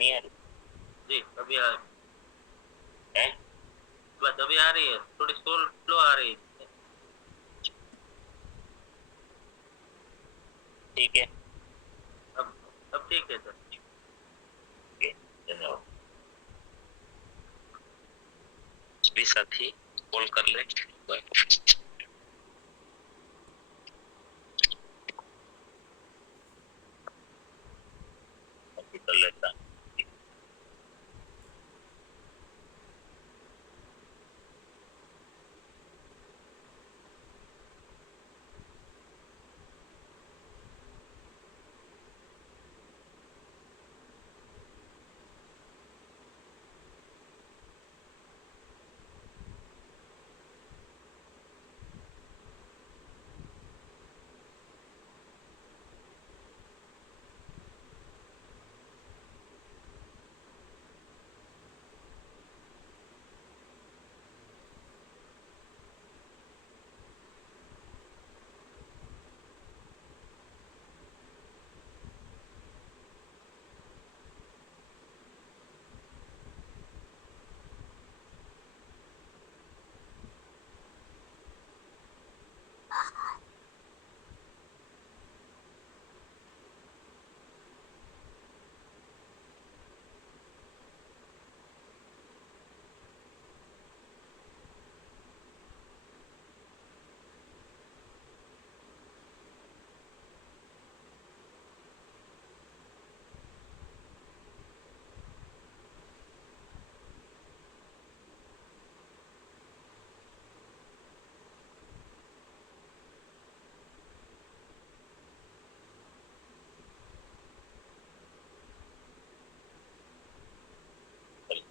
नहीं आ रही जी अभी आ है? बस अभी आ रही है, थोड़ी स्लो आ रही है। ठीक है। अब अब ठीक है सर। ओके, धन्यवाद। भी साथी कॉल कर ले। बाय। अभी कर लेता।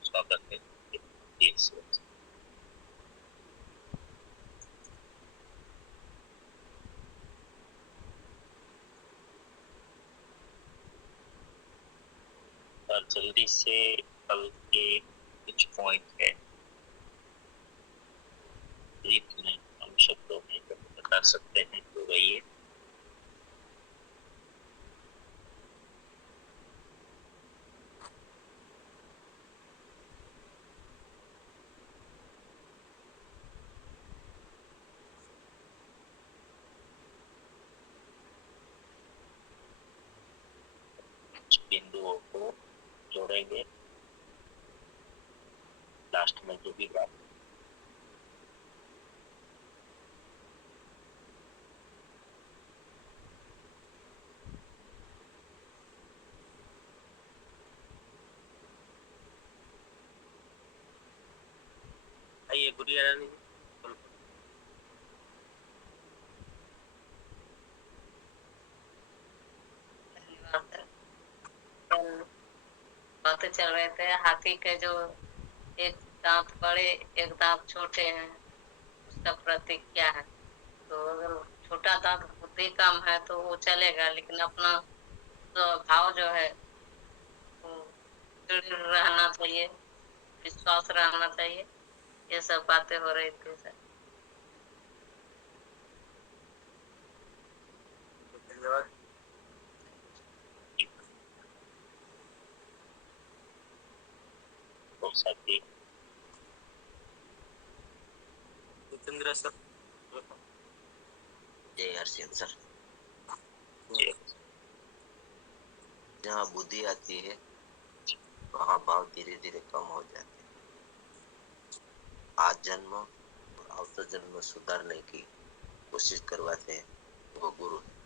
स्वागत है। और जल्दी से कल के कुछ पॉइंट है, में हम शब्दों में बता सकते हैं तो वही है। बिंदुओं को जोड़ेंगे लास्ट में जो भी बात। आइए गुड़िया रानी जी। बातें चल रहे थे हाथी के जो एक दांत बड़े एक दांत छोटे हैं, उसका प्रतीक क्या है। तो अगर छोटा दांत बुद्धि कम है तो वो चलेगा, लेकिन अपना स्वभाव जो है वो दृढ़ रहना चाहिए, विश्वास रहना चाहिए। ये सब बातें हो रही थी सर। धन्यवाद। और साथी जितेंद्र सर। जय हरसिंह सर। जी। जहाँ बुद्धि आती है वहाँ भाव धीरे धीरे कम हो जाते हैं। आज जन्म और अवत जन्म सुधारने की कोशिश करवाते हैं वो गुरु है।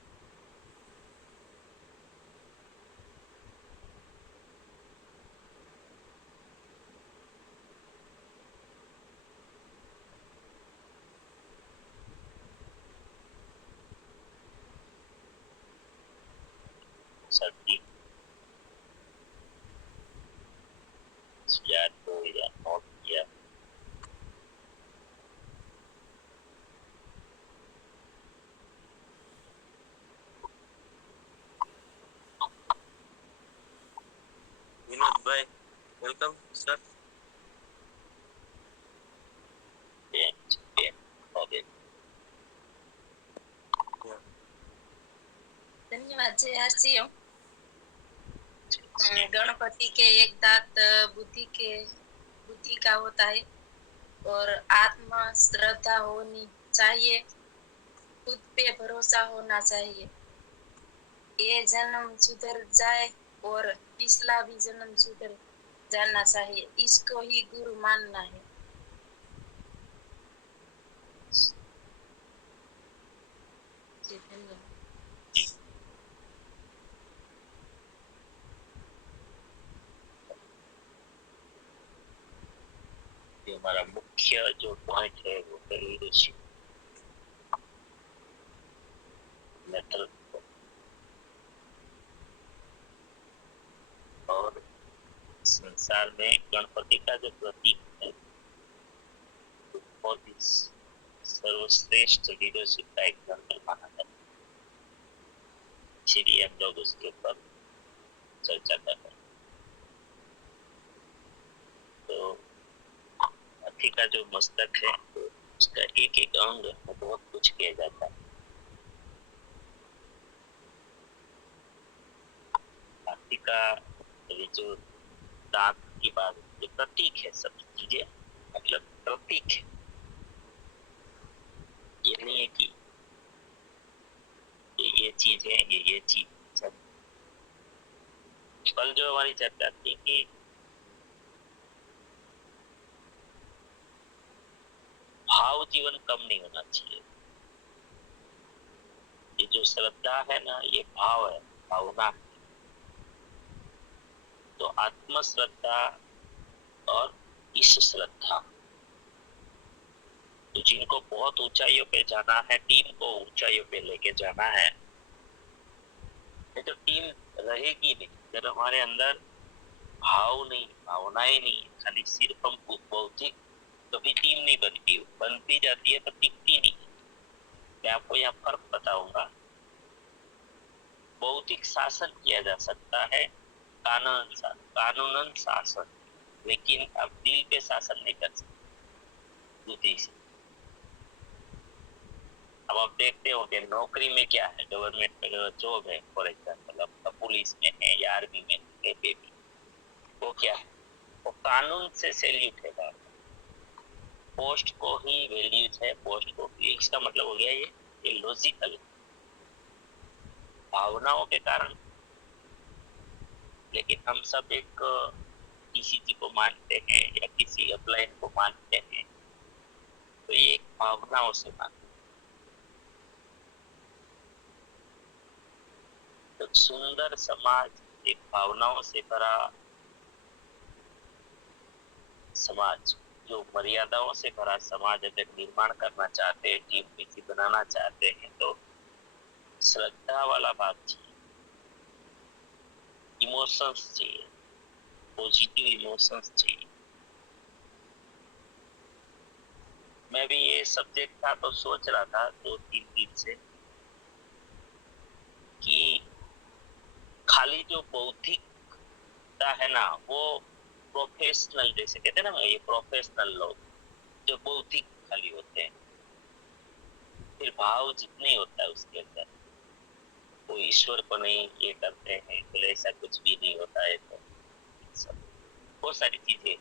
साथी याद हो या नोट किया। विनोद भाई वेलकम सर। धन्यवाद जय हरसिंह। गणपति के एक दांत बुद्धि का होता है और आत्मा श्रद्धा होनी चाहिए, खुद पे भरोसा होना चाहिए। ये जन्म सुधर जाए और पिछला भी जन्म सुधर जाना चाहिए, इसको ही गुरु मानना है। जी, धन्यवाद। ये हमारा मुख्य जो पॉइंट है वो है लीडरशिप मेथड। और संसार में गणपति का जो प्रतीक है वो बहुत ही सर्वश्रेष्ठ लीडरशिप का एग्जाम्पल माना जाता है, इसीलिए हम लोग उसके ऊपर चर्चा कर रहे हैं। तो हाथी का जो मस्तक है उसका एक एक अंग में बहुत कुछ किया जाता है। हाथी का ये जो दांत की बात, ये प्रतीक है, सब चीजें मतलब प्रतीक है। ये नहीं है कि ये चीज है, ये चीज सब। कल जो हमारी चर्चा थी कि भाव जीवन कम नहीं होना चाहिए। ये जो श्रद्धा है ना, ये भाव है, भावना है। तो आत्म श्रद्धा और ईश श्रद्धा, तो जिनको बहुत ऊंचाइयों पे जाना है, टीम को ऊंचाइयों पे लेके जाना है, नहीं तो टीम रहेगी नहीं। अगर हमारे अंदर भाव नहीं, भावनाएं नहीं, खाली सिर्फ हम भौतिक, कभी टीम नहीं बनती। बनती जाती है तो टिकती नहीं। मैं आपको यहाँ फर्क बताऊंगा। भौतिक शासन किया जा सकता है, कानूनन शासन, लेकिन आप दिल पे शासन नहीं कर सकते बुद्धि से। अब आप देखते हो कि नौकरी में क्या है, गवर्नमेंट में जॉब है, फॉर एग्जाम्पल आपका पुलिस में है या आर्मी में है, वो क्या है, वो कानून से सैल्यूट है। पोस्ट को ही वैल्यूज है, पोस्ट को ही। इसका मतलब हो गया ये लॉजिकल भावनाओं के कारण। लेकिन हम सब एक किसी चीज को मानते हैं या किसी अपलाइन को मानते हैं, तो ये भावनाओं से मानते हैं। तो सुंदर समाज एक भावनाओं से भरा समाज, जो मर्यादाओं से भरा समाज अगर निर्माण करना चाहते हैं, टीम नीति बनाना चाहते हैं, तो श्रद्धा वाला भाग चाहिए, इमोशंस चाहिए, पॉजिटिव इमोशंस चाहिए। मैं भी ये सब्जेक्ट था तो सोच रहा था 2-3 दिन से कि खाली जो बौद्धिकता है ना, वो प्रोफेशनल, जैसे कहते हैं ना, ये प्रोफेशनल लोग जो बौद्धिक खाली होते हैं, फिर भाव जितने होता है उसके अंदर, वो ईश्वर को नहीं ये करते हैं, बोले ऐसा कुछ भी नहीं होता है। तो सब बहुत सारी चीजें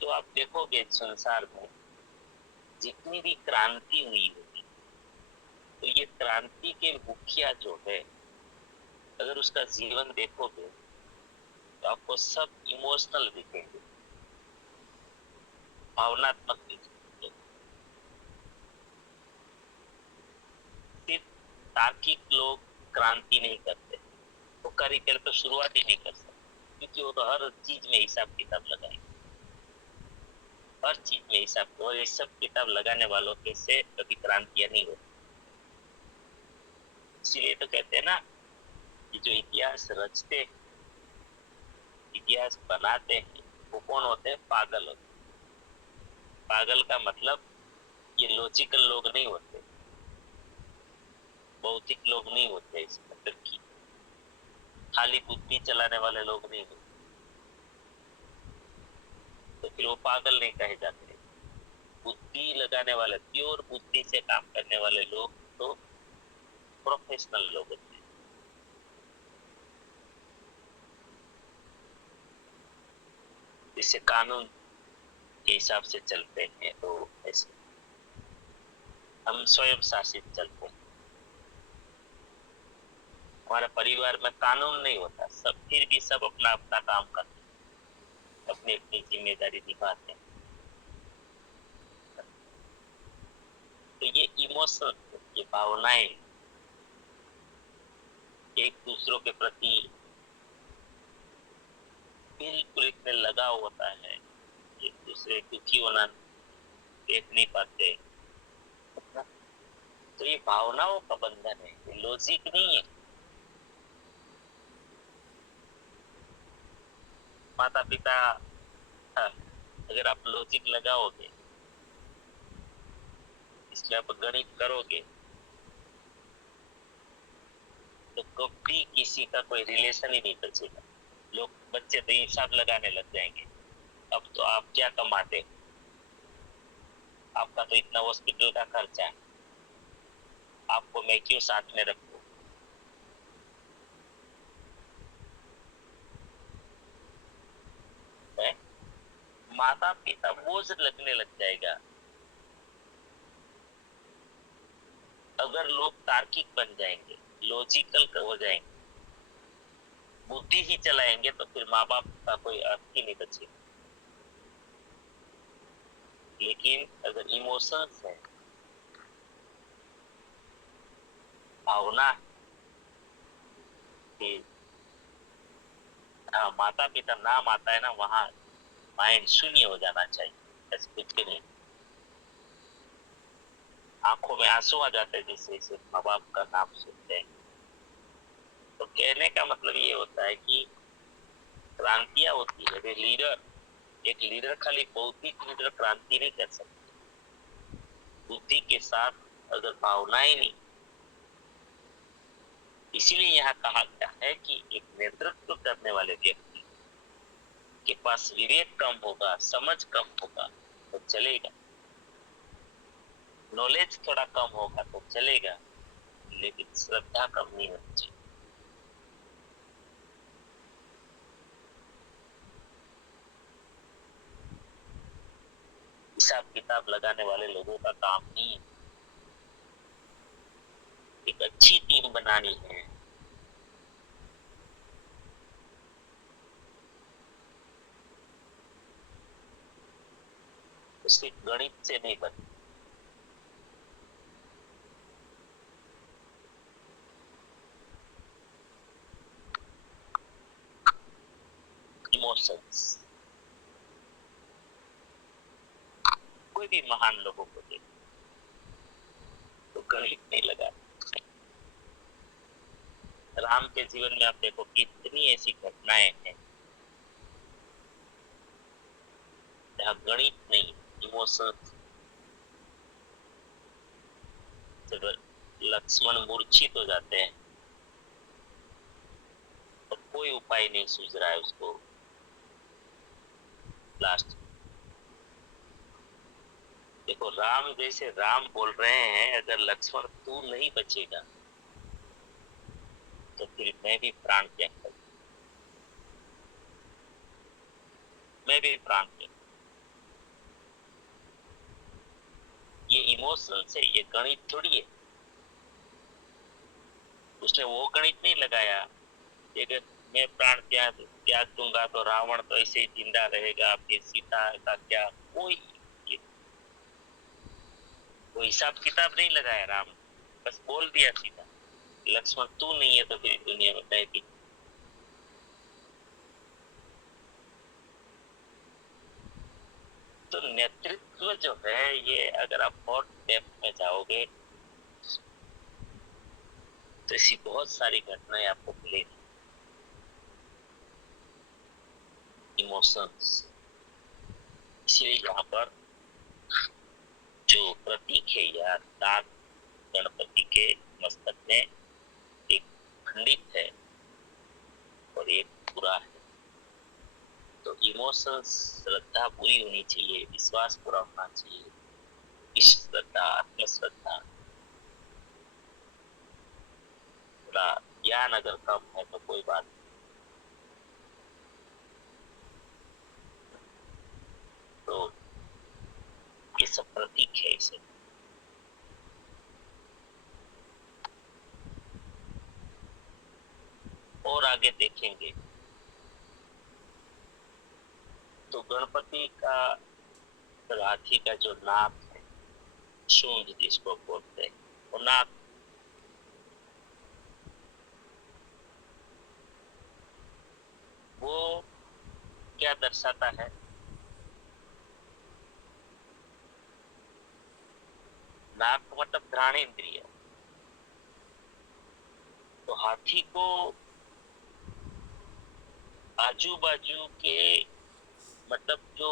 तो आप देखोगे संसार में जितनी भी क्रांति हुई होगी, तो ये क्रांति के मुखिया जो है, अगर उसका जीवन देखोगे तो आपको सब इमोशनल दिखेंगे, भावनात्मक दिखेंगे। सिर्फ तार्किक लोग क्रांति नहीं करते, वो कार्यक्रम तो शुरुआत ही नहीं कर सकते, क्योंकि वो तो हर चीज में हिसाब किताब लगाएंगे, हर चीज में हिसाब। और ये सब किताब लगाने वालों के से कभी क्रांतियां नहीं होती। इसीलिए तो कहते हैं ना कि जो इतिहास रचते हैं, इतिहास बनाते हैं, वो कौन होते हैं? पागल होते हैं। पागल का मतलब ये लॉजिकल लोग नहीं होते, भौतिक लोग नहीं होते, इस मतलब की खाली बुद्धि चलाने वाले लोग नहीं होते, तो फिर वो पागल नहीं कहे जाते। बुद्धि लगाने वाले, प्योर बुद्धि से काम करने वाले लोग तो प्रोफेशनल लोग होते हैं। इससे कानून के हिसाब से चलते हैं, तो ऐसे हम स्वयं शासित चलते हैं। हमारे परिवार में कानून नहीं होता, सब फिर भी सब अपना अपना काम करते हैं, अपनी अपनी जिम्मेदारी निभाते हैं। तो ये इमोशन, ये भावनाएं एक दूसरों के प्रति बिल्कुल इतने लगाव होता है, एक दूसरे दुखी होना देख नहीं पाते। तो ये भावनाओं का बंधन है, ये लॉजिक नहीं है। माता पिता, हाँ, अगर आप लॉजिक लगाओगे, इसमें आप गणित करोगे, तो कभी किसी का कोई रिलेशन ही नहीं बचेगा। लोग, बच्चे तो हिसाब लगाने लग जाएंगे, अब तो आप क्या कमाते, आपका तो इतना हॉस्पिटल का खर्चा है, आपको मैं क्यों साथ में रखूं। माता पिता बोझ लगने लग जाएगा अगर लोग तार्किक बन जाएंगे, लॉजिकल हो जाएंगे, बुद्धि ही चलाएंगे, तो फिर माँ बाप का कोई अर्थ ही नहीं बचेगा। लेकिन अगर इमोशंस है, भावना है, हाँ, माता पिता नाम आता है ना, वहां माइंड शून्य हो जाना चाहिए, ऐसे कुछ भी नहीं। आंखों में आंसू आ जाते हैं जैसे जैसे माँ बाप का नाम सुनते हैं। तो कहने का मतलब ये होता है कि क्रांतियां होती है, एक लीडर खाली बौद्धिक लीडर क्रांति नहीं कर सकता, बुद्धि के साथ अगर भावनाएं नहीं। इसीलिए यहाँ कहा गया है कि एक नेतृत्व करने वाले व्यक्ति के पास विवेक कम होगा, समझ कम होगा तो चलेगा, नॉलेज थोड़ा कम होगा तो चलेगा, लेकिन श्रद्धा कम नहीं होनी चाहिए। हिसाब किताब लगाने वाले लोगों का काम नहीं है। एक अच्छी टीम बनानी है, तो सिर्फ गणित से नहीं बनती। इमोशंस, कोई भी महान लोगों को देखो तो गणित नहीं लगा। राम के जीवन में आप देखो कितनी ऐसी घटनाएं हैं जहाँ गणित नहीं, इमोशंस। जब लक्ष्मण मूर्छित हो जाते हैं तो कोई उपाय नहीं सूझ रहा है उसको, लास्ट देखो राम जैसे राम बोल रहे हैं, अगर लक्ष्मण तू नहीं बचेगा तो फिर मैं भी प्राण त्याग करूं, मैं भी प्राण त्याग। ये इमोशन से, ये गणित थोड़ी है। उसने वो गणित नहीं लगाया कि अगर मैं प्राण त्याग दूंगा तो रावण तो ऐसे ही जिंदा रहेगा, फिर सीता का क्या, कोई वो हिसाब किताब नहीं लगाया राम, बस बोल दिया सीधा, लक्ष्मण तू नहीं है तो फिर दुनिया में मैं भी। तो नेतृत्व जो है ये, अगर आप बहुत डेप्थ में जाओगे तो ऐसी बहुत सारी घटनाएं आपको मिलेगी। इमोशंस, इसलिए यहाँ पर जो प्रतीक है या दाग गणपति के मस्तक में एक खंडित है और एक पूरा है। तो इमोशंस, श्रद्धा पूरी होनी चाहिए, विश्वास पूरा होना चाहिए, इष्ट श्रद्धा, आत्मश्रद्धा। थोड़ा ज्ञान अगर कम है तो कोई बात नहीं, प्रतीक है इसे। और आगे देखेंगे तो गणपति का हाथी का जो नाक है, सूंड जिसको बोलते हैं, वो नाक वो क्या दर्शाता है? नाक मतलब घ्राण इंद्रिय। तो हाथी को आजू बाजू के मतलब जो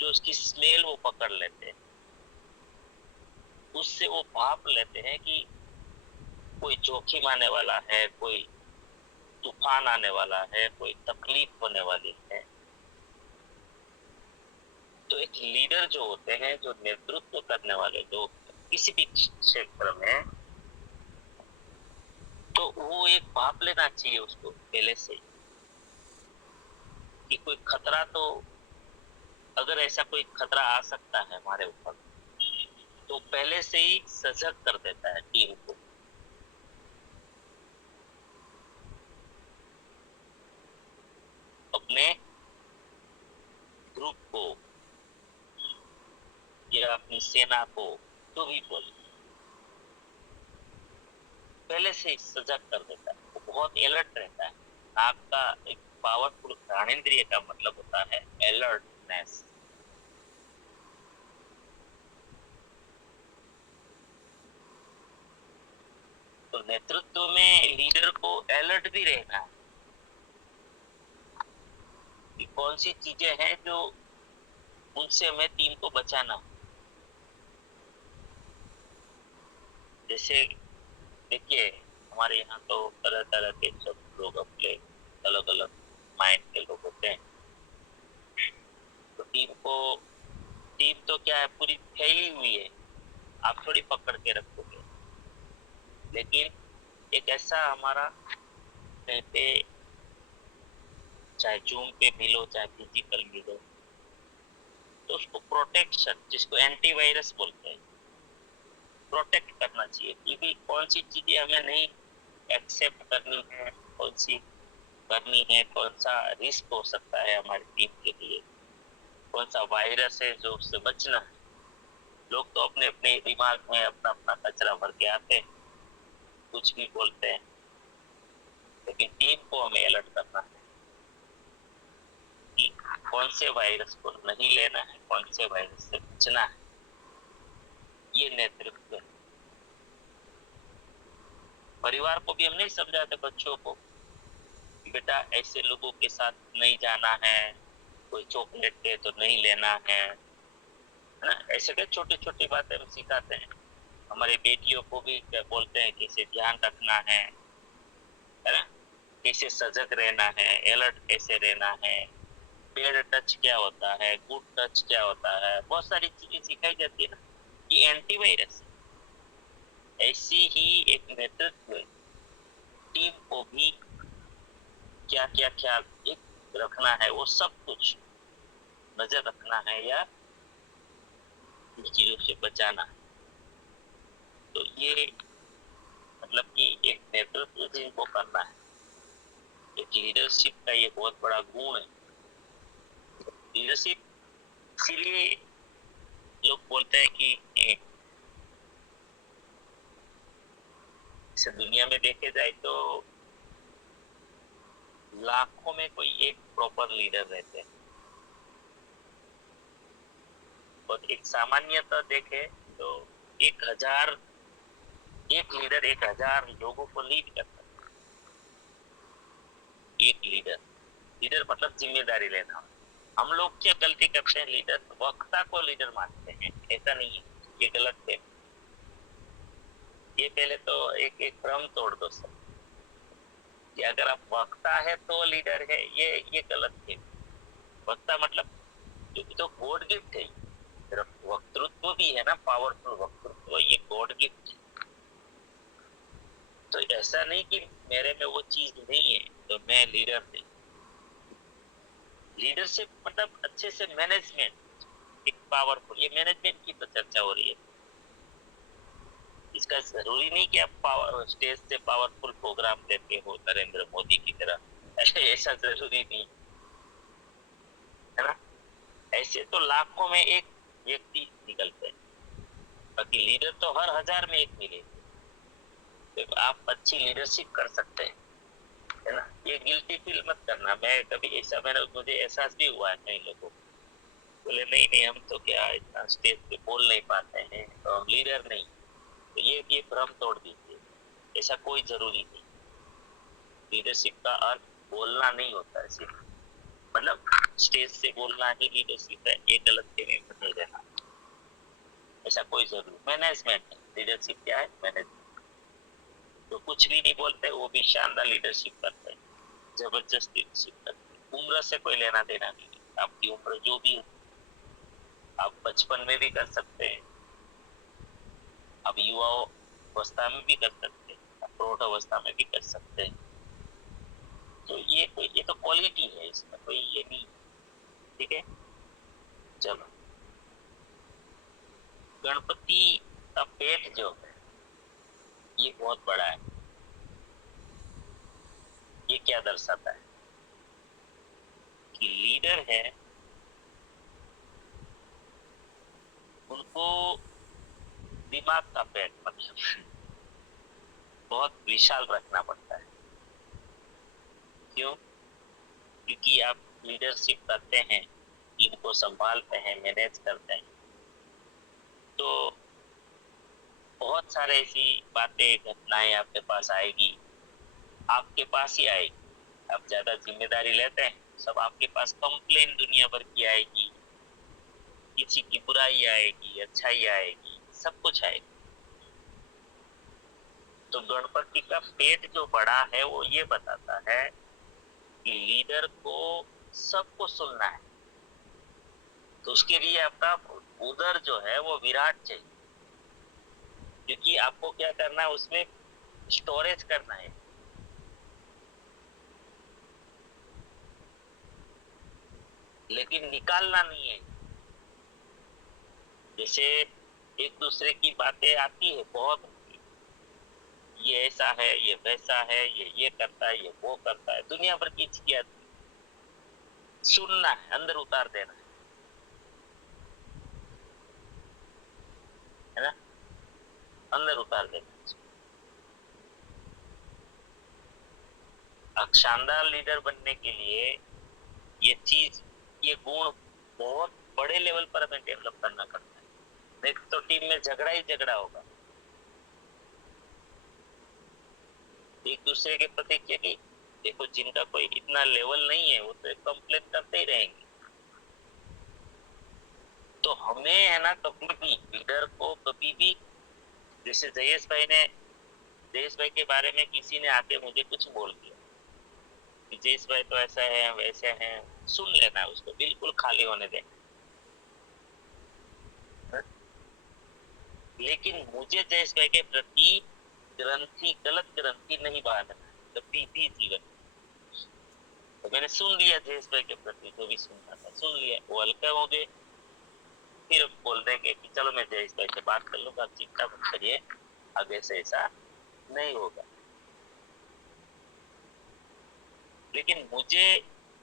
उसकी स्मेल वो पकड़ लेते हैं, उससे वो भाप लेते हैं कि कोई जोखिम आने वाला है, कोई तूफान आने वाला है, कोई तकलीफ होने वाली है। तो एक लीडर जो होते हैं, जो नेतृत्व करने वाले लोग किसी भी क्षेत्र में, तो वो एक भाप लेना चाहिए उसको पहले से ही कि कोई खतरा, तो अगर ऐसा कोई खतरा आ सकता है हमारे ऊपर, तो पहले से ही सजग कर देता है टीम को। अपने ग्रुप को या अपनी सेना को, जो भी बोले, पहले से ही सजग कर देता है। वो बहुत अलर्ट रहता है। आपका एक पावरफुल घ्राणेंद्रिय का मतलब होता है अलर्टनेस। तो नेतृत्व में लीडर को अलर्ट भी रहना है कि कौन सी चीजें हैं जो उनसे हमें टीम को बचाना है। जैसे देखिए, हमारे यहाँ तो तरह तरह के सब लोग अपने अलग अलग माइंड के लोग होते हैं। तो टीम तो क्या है, पूरी फैली हुई है, आप थोड़ी पकड़ के रखोगे। लेकिन एक ऐसा हमारा कहीं पे, चाहे जूम पे मिलो चाहे फिजिकल मिलो, तो उसको प्रोटेक्शन, जिसको एंटीवायरस बोलते हैं, प्रोटेक्ट करना चाहिए कि कौन सी चीजें हमें नहीं एक्सेप्ट करनी है, कौन सी करनी है, कौन सा रिस्क हो सकता है हमारी टीम के लिए, कौन सा वायरस है जो उससे बचना है। लोग तो अपने अपने दिमाग में अपना अपना कचरा भर के आते हैं, कुछ भी बोलते हैं, लेकिन टीम को हमें अलर्ट करना है कि कौन से वायरस को नहीं लेना है, कौन से वायरस से बचना है। ये नेतृत्व है। परिवार को भी हम नहीं समझाते बच्चों को, बेटा ऐसे लोगों के साथ नहीं जाना है, कोई चॉकलेट दे तो नहीं लेना है ना। ऐसे के छोटी छोटी बातें हम सिखाते हैं। हमारे बेटियों को भी बोलते हैं कि इसे ध्यान रखना है ना, कैसे सजग रहना है, अलर्ट कैसे रहना है, बैड टच क्या होता है, गुड टच क्या होता है, बहुत सारी चीजें सिखाई जाती है ना। ये एंटीवायरस है। ऐसी ही एक नेतृत्व टीम को भी क्या क्या ख्याल एक रखना है, वो सब कुछ नजर रखना है या कुछ चीजों से बचाना है। तो ये मतलब कि एक नेतृत्व जिनको करना है, एक लीडरशिप का ये बहुत बड़ा गुण है। लीडरशिप, इसीलिए लोग बोलते हैं कि इसे दुनिया में देखे जाए तो लाखों में कोई एक प्रॉपर लीडर रहते हैं, और एक सामान्यतः देखे तो 1000 एक लीडर 1000 लोगों को लीड करता है। एक लीडर मतलब जिम्मेदारी लेना। हम लोग क्या गलती करते हैं, लीडर वक्ता को लीडर मानते हैं। ऐसा नहीं है, ये गलत है। ये पहले तो एक भ्रम तोड़ दो सब कि अगर आप वक्ता है तो लीडर है, ये गलत है। वक्ता मतलब जो गॉड गिफ्ट है। वक्तृत्व भी है ना, पावरफुल वक्तृत्व, ये गॉड गिफ्ट है। तो ऐसा नहीं कि मेरे में वो चीज नहीं है तो मैं लीडर नहीं। लीडरशिप मतलब अच्छे से मैनेजमेंट, एक पावरफुल, ये मैनेजमेंट की तो चर्चा हो रही है। इसका जरूरी नहीं कि आप पावर स्टेज से पावरफुल प्रोग्राम देते हो नरेंद्र मोदी की तरह, ऐसा जरूरी नहीं है ना। ऐसे तो लाखों में एक व्यक्ति निकलते हैं, बाकी लीडर तो हर 1000 में एक मिले। तो आप अच्छी लीडरशिप कर सकते हैं, है ना। ये गिल्टी फील मत करना। मैं कभी ऐसा मुझे एहसास भी हुआ है कई लोगों को, बोले नहीं नहीं हम तो क्या इतना स्टेज पे बोल नहीं पाते हैं तो हम लीडर नहीं। तो ये भ्रम तोड़ दीजिए, ऐसा कोई जरूरी नहीं। लीडरशिप का अर्थ बोलना नहीं होता है सिर्फ, मतलब स्टेज से बोलना ही लीडरशिप है, ये गलत फहमी में नहीं रहना, ऐसा कोई जरूरी। मैनेजमेंट लीडरशिप क्या है? मैनेजमेंट। तो कुछ भी नहीं बोलते वो भी शानदार लीडरशिप करते हैं, जबरदस्त लीडरशिप करते हैं। उम्र से कोई लेना देना नहीं है, आपकी उम्र जो भी है, आप बचपन में भी कर सकते हैं, आप युवा अवस्था में भी कर सकते हैं, आप प्रौढ़ अवस्था में भी कर सकते हैं। तो ये तो क्वालिटी है, इसमें कोई ये नहीं। ठीक है, चलो। गणपति का पेट जो है ये बहुत बड़ा है। ये क्या दर्शाता है कि लीडर है, उनको दिमाग का पेट मतलब बहुत विशाल रखना पड़ता है। क्यों? क्योंकि आप लीडरशिप करते हैं, टीम को संभालते हैं, मैनेज करते हैं, तो बहुत सारे ऐसी बातें घटनाएं आपके पास आएगी, आपके पास ही आएगी। आप ज्यादा जिम्मेदारी लेते हैं, सब आपके पास कंप्लेन दुनिया भर की आएगी, किसी की बुराई आएगी, अच्छाई आएगी, सब कुछ आएगी। तो गणपति का पेट जो बड़ा है वो ये बताता है कि लीडर को सबको सुनना है। तो उसके लिए आपका उदर जो है वो विराट चाहिए, क्योंकि आपको क्या करना है, उसमें स्टोरेज करना है। लेकिन निकालना नहीं है। जैसे एक दूसरे की बातें आती है बहुत, ये ऐसा है, ये वैसा है, ये करता है, ये वो करता है, दुनिया भर की चीजें आती है। सुनना है, अंदर उतार देना है ना, अंदर उतार देना। शानदार लीडर बनने के लिए ये चीज, ये गुण बहुत बड़े लेवल पर हमें डेवलप करना पड़ता है। नहीं तो टीम में झगड़ा ही झगड़ा होगा, एक दूसरे के प्रति। क्योंकि देखो, जिनका कोई इतना लेवल नहीं है वो तो कंप्लेन करते ही रहेंगे। तो हमें है ना, कभी भी लीडर को कभी भी, जैसे जयेश भाई के बारे में किसी ने आके मुझे कुछ बोल दिया कि जयेश भाई तो ऐसा है वैसे है, सुन लेना, उसको बिल्कुल खाली होने देना। लेकिन मुझे जयेश भाई के प्रति गलत ग्रंथि नहीं बांधना कभी भी जीवन। तो मैंने सुन लिया जयेश भाई के प्रति, जो भी सुनना था सुन लिया, वो हल्का हो गए, फिर बोल देंगे कि चलो मैं जयेश भाई से बात कर लूंगा, आप चिंता मत करिए, आगे से ऐसा नहीं होगा। लेकिन मुझे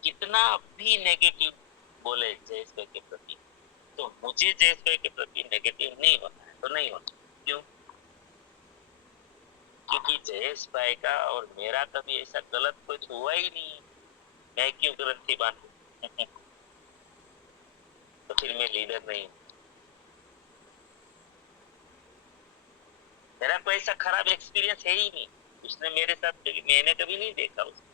कितना भी नेगेटिव बोले जयेश भाई के प्रति, तो मुझे जयेश भाई के प्रति नेगेटिव नहीं होना है, तो नहीं होना। क्यों? क्योंकि जयेश भाई का और मेरा कभी ऐसा गलत कुछ हुआ ही नहीं, मैं क्यों ग्रंथि बांधूं? तो फिर मैं लीडर नहीं। मेरा कोई ऐसा खराब एक्सपीरियंस है ही नहीं, उसने मेरे साथ मैंने कभी नहीं देखा उसने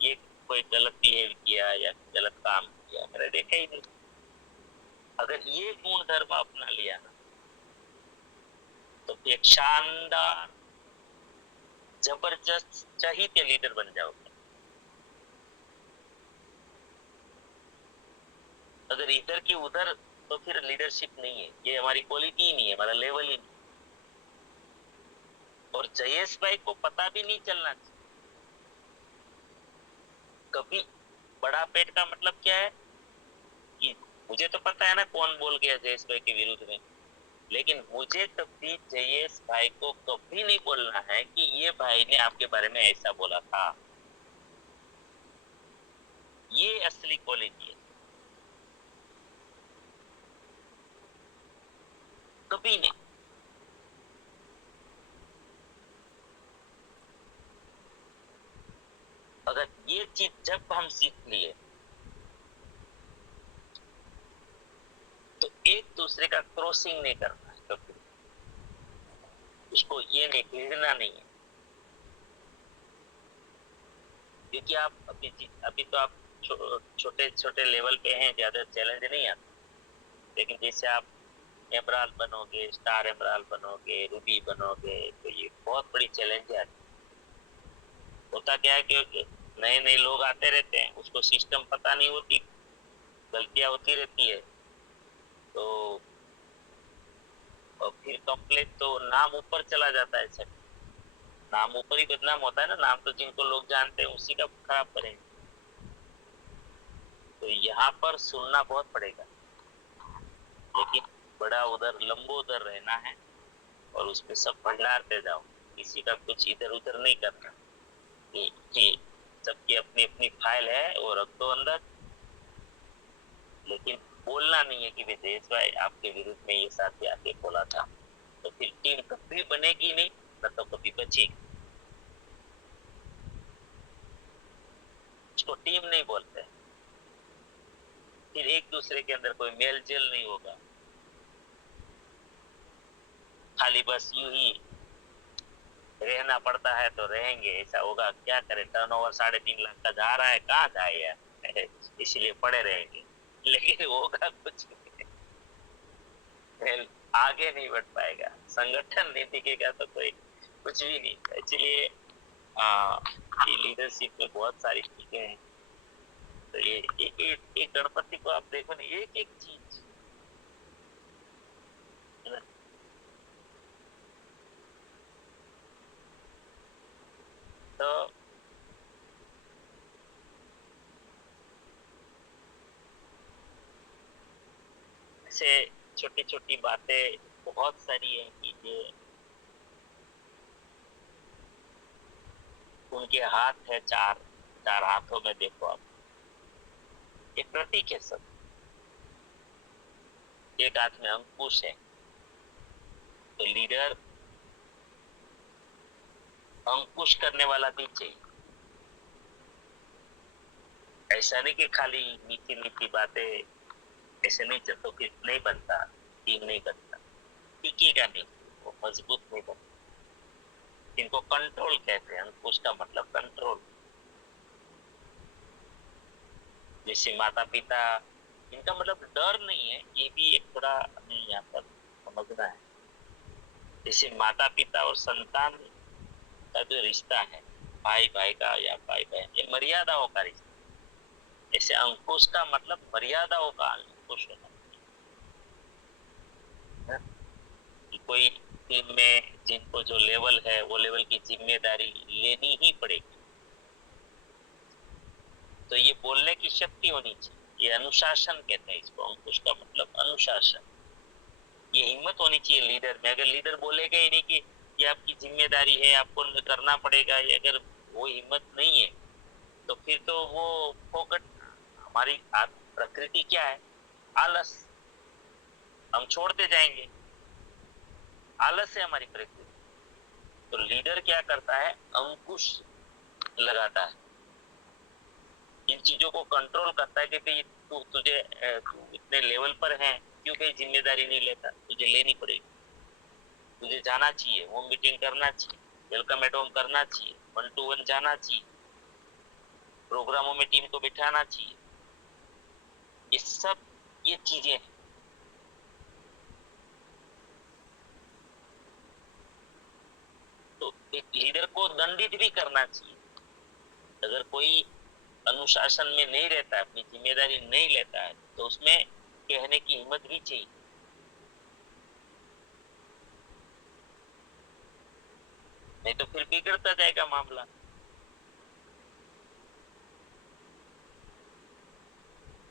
ये कोई गलत बिहेव किया या गलत काम किया, मैंने देखा ही नहीं। अगर ये गुण धर्म अपना लिया ना, तो एक शानदार जबरदस्त चहीते लीडर बन जाओगे। अगर इधर की उधर, तो फिर लीडरशिप नहीं है, ये हमारी क्वालिटी ही नहीं है, हमारा लेवल ही नहीं। और जयेश भाई को पता भी नहीं चलना चाहिए कभी। बड़ा पेट का मतलब क्या है कि मुझे तो पता है ना कौन बोल गया जयेश भाई के विरुद्ध में, लेकिन मुझे कभी जयेश भाई को कभी नहीं बोलना है कि ये भाई ने आपके बारे में ऐसा बोला था। ये असली क्वालिटी है। कभी नहीं। अगर ये चीज जब हम सीख लिए तो एक दूसरे का क्रॉसिंग नहीं करना है कभी, उसको ये नहीं भिड़ना नहीं है, क्योंकि आप अभी तो आप छोटे छोटे लेवल पे हैं, ज्यादा चैलेंज नहीं आता, लेकिन जैसे आप एमराल्ड बनोगे, स्टार एमराल्ड बनोगे, रूबी बनोगे, तो ये बहुत बड़ी चैलेंज है। होता क्या है कि नए नए लोग आते रहते हैं, उसको सिस्टम पता नहीं होती, गलतियां होती रहती है, तो और फिर कंप्लेंट तो नाम ऊपर चला जाता है। सर नाम ऊपर ही बदनाम होता है ना, नाम तो जिनको लोग जानते हैं उसी का खराब करेंगे। तो यहाँ पर सुनना बहुत पड़ेगा, लेकिन बड़ा उधर लंबोदर रहना है और उसमें सब भंडारते जाओ, किसी का कुछ इधर उधर नहीं करना कि सबकी अपनी अपनी फाइल है और रख दो अंदर, लेकिन बोलना नहीं है कि विदेश भाई आपके विरुद्ध में ये साथी आके बोला था, तो फिर टीम कभी बनेगी नहीं, न तो कभी बचेगी। उसको टीम नहीं बोलते, फिर एक दूसरे के अंदर कोई मेल जोल नहीं होगा, खाली बस यूं ही रहना पड़ता है तो रहेंगे, ऐसा होगा क्या करें, टर्नओवर 3.5 लाख का जा रहा है, कहाँ जाए यार, इसलिए पड़े रहेंगे, लेकिन होगा कुछ नहीं, आगे नहीं बढ़ पाएगा, संगठन नहीं दिखेगा तो कोई कुछ भी नहीं। इसलिए ये लीडरशिप में बहुत सारी चीजें हैं। तो ये एक गणपति को आप देखो ना, एक एक चीज है ना, तो ऐसे छोटी छोटी बातें बहुत सारी है कि ये उनके हाथ है, चार चार हाथों में देखो आप, ये प्रतीक है सब। एक हाथ में अंकुश है, तो लीडर अंकुश करने वाला भी चाहिए। ऐसा नहीं कि खाली मीठी मीठी बातें, ऐसे नहीं तो फिर नहीं बनता, टीम नहीं बनता, टिकेगा नहीं, वो मजबूत नहीं बनता। इनको कंट्रोल कहते हैं, अंकुश का मतलब कंट्रोल। जैसे माता पिता, इनका मतलब डर नहीं है, ये भी एक थोड़ा हमें यहाँ पर समझना है। जैसे माता पिता और संतान का जो रिश्ता है, भाई भाई का या भाई बहन, ये मर्यादाओं का रिश्ता। जैसे अंकुश का मतलब मर्यादाओं का अंकुश होना। कोई टीम में जिनको जो लेवल है वो लेवल की जिम्मेदारी लेनी ही पड़ेगी, तो ये बोलने की शक्ति होनी चाहिए, ये अनुशासन कहते हैं इसको, अंकुश का मतलब अनुशासन। ये हिम्मत होनी चाहिए लीडर में। अगर लीडर बोलेगा ही नहीं कि ये आपकी जिम्मेदारी है, आपको करना पड़ेगा, ये अगर वो हिम्मत नहीं है तो फिर तो वो फोकट। हमारी प्रकृति क्या है? आलस, हम छोड़ते जाएंगे, आलस है हमारी प्रकृति। तो लीडर क्या करता है? अंकुश लगाता है, इन चीजों को कंट्रोल करता है कि भाई तू इतने लेवल पर है, क्यों कहीं जिम्मेदारी नहीं लेता, तुझे लेनी पड़ेगी, तुझे जाना चाहिए, होम मीटिंग करना चाहिए, वेलकम एट होम करना चाहिए, 1-to-1 जाना चाहिए, प्रोग्रामों में टीम को बिठाना चाहिए। ये सब ये चीजें हैं। तो एक लीडर को दंडित भी करना चाहिए। अगर कोई अनुशासन में नहीं रहता है, अपनी जिम्मेदारी नहीं लेता है, तो उसमें कहने की हिम्मत भी चाहिए। नहीं तो फिर बिगड़ता जाएगा मामला।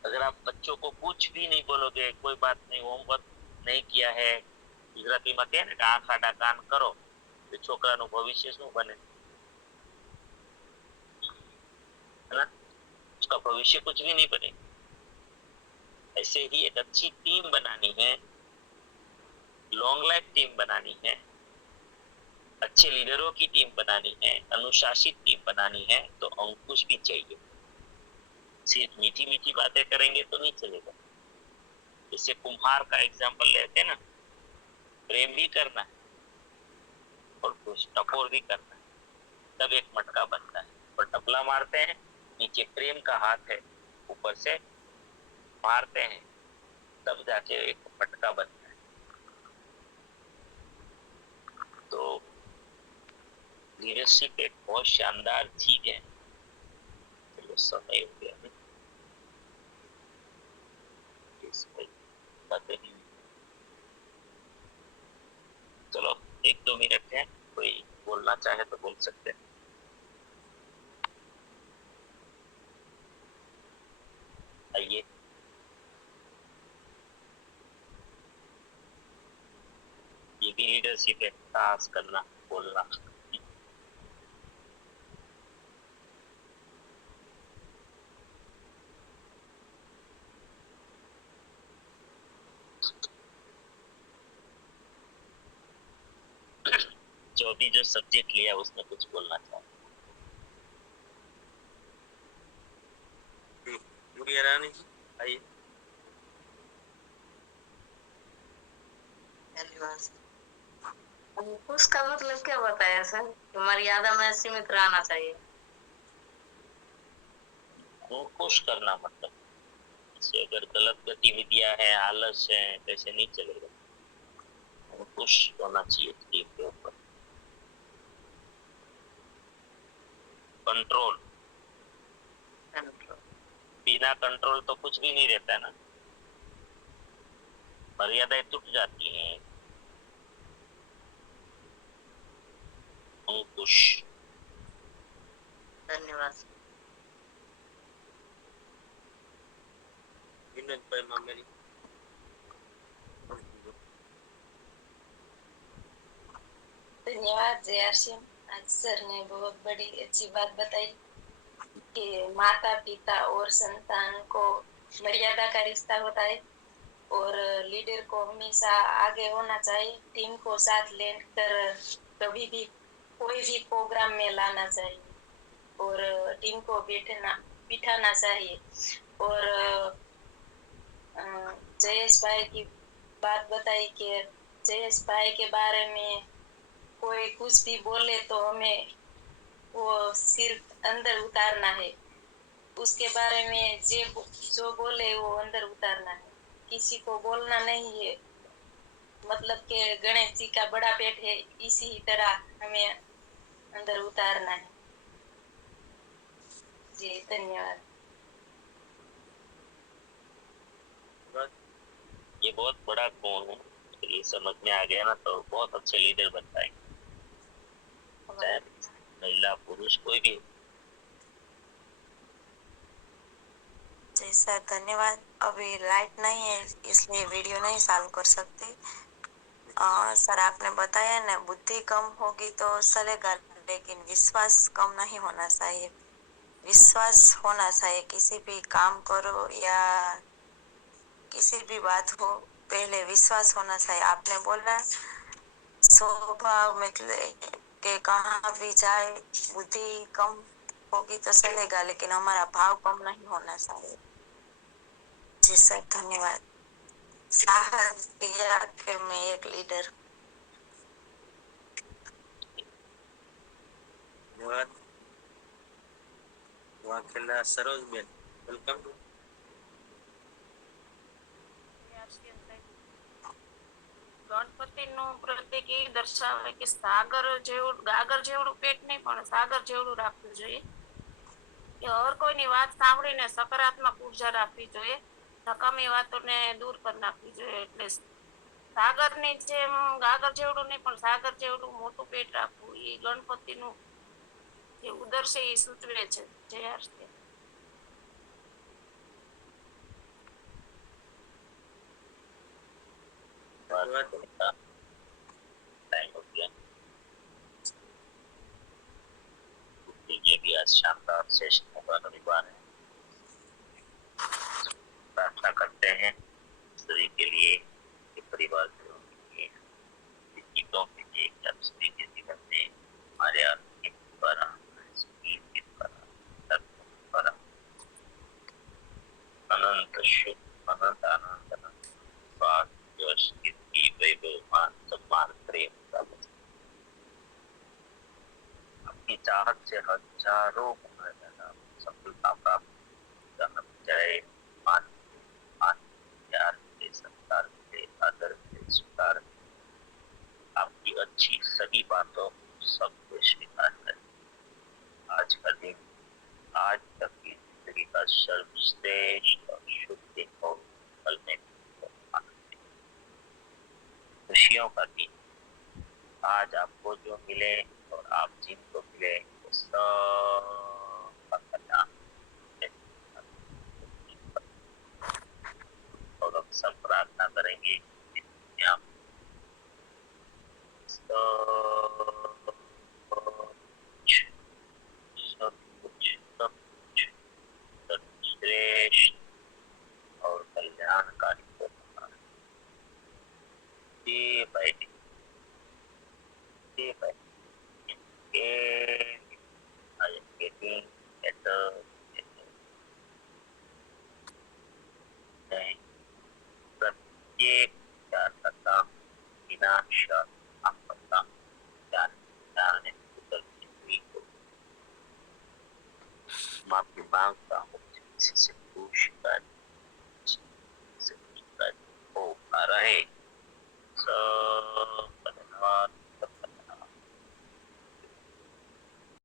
अगर आप बच्चों बच्चों को कुछ भी नहीं बोलोगे, कोई बात नहीं, होमवर्क नहीं किया है, ગુજરાતીમાં કહે ને કે આંખ આડા કાન કરો, તો છોકરાનું ભવિષ્ય શું બને, है ना? उसका भविष्य कुछ भी नहीं बने। ऐसे ही एक अच्छी टीम बनानी है, लॉन्ग लाइफ टीम बनानी है, अच्छे लीडरों की टीम बनानी है, अनुशासित टीम बनानी है, तो अंकुश भी चाहिए। सिर्फ मीठी मीठी बातें करेंगे तो नहीं चलेगा। जैसे कुम्हार का एग्जाम्पल लेते हैं ना, प्रेम भी करना है और कुछ टपोर भी करना है, तब एक मटका बनता है। और टपला मारते हैं, नीचे प्रेम का हाथ है, ऊपर से मारते हैं, तब जाके एक मटका बनता है। तो लीडरशिप एक बहुत शानदार चीज है। चलो समय हो गया है, बातें नहीं। चलो 1-2 मिनट है, कोई बोलना चाहे तो बोल सकते हैं। आइए, ये भी लीडरशिप है, साहस करना, बोलना। जो भी जो सब्जेक्ट लिया उसमें कुछ बोलना चाहता। गुड़िया रानी आइए। उसका मतलब क्या बताया सर? मर्यादा में सीमित रहना चाहिए। अंकुश करना मतलब, जैसे अगर गलत गतिविधियां हैं, आलस है, कैसे नहीं चलेगा। अंकुश होना चाहिए टीम के ऊपर। कंट्रोल, बिना कंट्रोल तो कुछ भी नहीं रहता है ना, मर्यादाएं टूट जाती हैं। अंकुश। धन्यवाद। विनोद भाई मामेरी। धन्यवाद जय सिंह। आज सर ने बहुत बड़ी अच्छी बात बताई कि माता पिता और संतान को मर्यादा का रिश्ता होता है और लीडर को हमेशा आगे होना चाहिए, टीम को साथ लेकर कभी भी कोई भी प्रोग्राम में लाना चाहिए और टीम को बिठाना चाहिए। और जयेश भाई की बात बताई कि जयेश भाई के बारे में कोई कुछ भी बोले तो हमें वो सिर्फ अंदर उतारना है, उसके बारे में जो बोले वो अंदर उतारना है, किसी को बोलना नहीं है। मतलब कि गणेश जी का बड़ा पेट है, इसी तरह हमें अंदर उतारना है। जी धन्यवाद। ये बहुत बड़ा गुण है, तो ये समझ में आ गया ना तो बहुत अच्छे लीडर बन पाएंगे, चाहे महिला पुरुष कोई भी। जी सर धन्यवाद। अभी लाइट नहीं है इसलिए वीडियो नहीं चालू कर सकते। सर आपने बताया ना बुद्धि कम होगी तो चलेगा, लेकिन विश्वास कम नहीं होना चाहिए। विश्वास होना चाहिए, किसी भी काम करो या किसी भी बात हो, पहले विश्वास होना चाहिए। आपने बोला स्वभाव मतलब कि कहाँ भी जाए बुद्धि कम होगी तो चलेगा, लेकिन हमारा भाव कम नहीं होना चाहिए। जी सर धन्यवाद। साहस दिया कि मैं एक लीडर। धन्यवाद। वाखेला सरोज बेन, वेलकम। ગણપતિનું પ્રતીક એ દર્શાવે કે સાગર જેવું ગાગર જેવડું પેટ નહીં પણ સાગર જેવડું રાખવું જોઈએ, કે હર કોઈની વાત સાંભળીને સકારાત્મક ઉર્જા રાખવી જોઈએ, નકામી વાતોને દૂર કરી નાખવી જોઈએ। એટલે સાગરની જેમ ગાગર જેવડું નહીં પણ સાગર જેવડું મોટું પેટ રાખવું, એ ગણપતિનું જે ઉદર છે એ સૂચવે છે। જય હર્ષ। धन्यवाद। टाइम हो गया। ये भी आज शानदार सेशन होगा, रविवार है। प्रार्थना करते हैं सभी के लिए, के परिवार के लोगों के लिए, गीतों के लिए, कि आप सभी के जीवन में हमारे आत्मिक द्वारा, संगीत के द्वारा, तत्व द्वारा अनंत शुभ, अनंत आनंद, अनंत स्वाद, यश, कीर्ति, वैभव, मान, सम्मान, प्रेम प्राप्त, आपकी चाहत से हजारों गुना ज्यादा सफलता प्राप्त, जय, मान, मान, प्यार के, सत्कार के, आदर के, स्वीकार, आपकी अच्छी सभी बातों सबको स्वीकार करें। आज का दिन, आज तक की जिंदगी का सर्वश्रेष्ठ और शुभ दिन हो, कल में खुशियों का दिन। आज आपको जो मिले और आप जिनको मिले वो सब कल्याण, और हम सब प्रार्थना करेंगे कि आप सब कुछ सर्वश्रेष्ठ और कल्याणकारी हो। day by day by day, I am getting better, better. मैं प्रत्येक प्यार करता हूँ, बिना शर्त आपका जानने को माफी मांगता हूँ किसी से